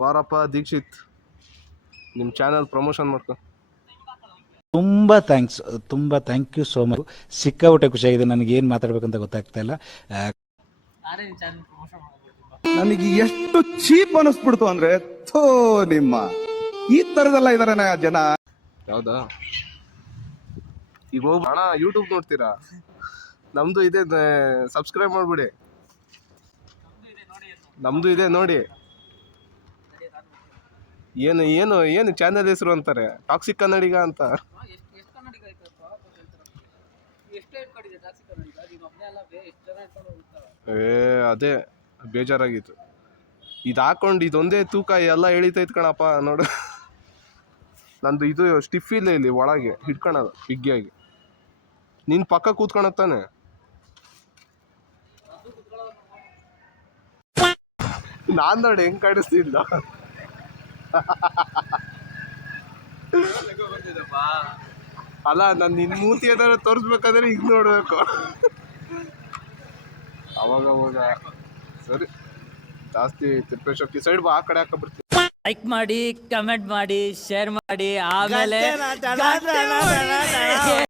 ಬಾರಪ್ಪ ದೀಕ್ಷಿತ್, ನಿಮ್ಮ channel promotion ಮಾಡ್ಕೊ. ತುಂಬ ಥ್ಯಾಂಕ್ ಯು ಸೋ ಮಚ್. ಸಿಕ್ಕಾಬಿಟ್ಟೆ ಖುಷಿಯಾಗಿದೆ. ನನಗೆ ಏನು ಮಾತಾಡ್ಬೇಕಂತ ಗೊತ್ತಾಗ್ತಾ ಇಲ್ಲ. ನನಗೆ ಎಷ್ಟು ಚೀಪ್ ಅನಿಸ್ಬಿಡ್ತು ಅಂದ್ರೆ, ಥೋ ನಿಮ್ಮ ಈ ತರದೆಲ್ಲ ಇದಾರೆ ಜನ. ಹೌದಾ? ಈಗ ಹೋಗಿ ಅಣ್ಣ ಯೂಟ್ಯೂಬ್ ನೋಡ್ತೀರಾ? ನಮ್ದು ಇದೆ, ಸಬ್ಸ್ಕ್ರೈಬ್ ಮಾಡ್ಬಿಡಿ. ನಮ್ದು ಇದೆ ನೋಡಿ. ಏನು ಏನು ಏನು ಚಾನಲ್ ಹೆಸರು ಅಂತಾರೆ, ಟಾಕ್ಸಿಕ್ ಕನ್ನಡಿಗ ಅಂತ. ಅದೇ ಬೇಜಾರಾಗಿತ್ತು. ಇದು ಹಾಕೊಂಡು ಇದೊಂದೇ ತೂಕ ಎಲ್ಲ ಎಳಿತೈತ್ ಕಣಪ್ಪ ನೋಡು. ನಂದು ಇದು ಸ್ಟಿಫ್ ಇಲ್ಲ ಇಲ್ಲಿ ಒಳಗೆ ಹಿಡ್ಕೊಳಲ್ಲ ಬಿಗ್ಗಿಯಾಗಿ. ನೀನ್ ಪಕ್ಕ ಕೂತ್ಕೊಳತ್ತಾನೆ. ನಾನ್ ನೋಡಿ ಹೆಂಗ್ ಕಾಣಿಸ್ತಿಲ್ಲ. ಅಲ್ಲ ನಾನು ನಿನ್ ಮೂತಿ ಏನಾದ್ರು ತೋರಿಸ್ಬೇಕಾದ್ರೆ ಈಗ ನೋಡ್ಬೇಕು. ಅವಾಗ ಸರಿ, ಜಾಸ್ತಿ ತಿಪ್ಪೇಶಕ್ತಿ ಸೈಡ್ ಆ ಕಡೆ ಹಾಕ ಬರ್ತೀವಿ. ಲೈಕ್ ಮಾಡಿ, ಕಮೆಂಟ್ ಮಾಡಿ, ಶೇರ್ ಮಾಡಿ, ಆಮೇಲೆ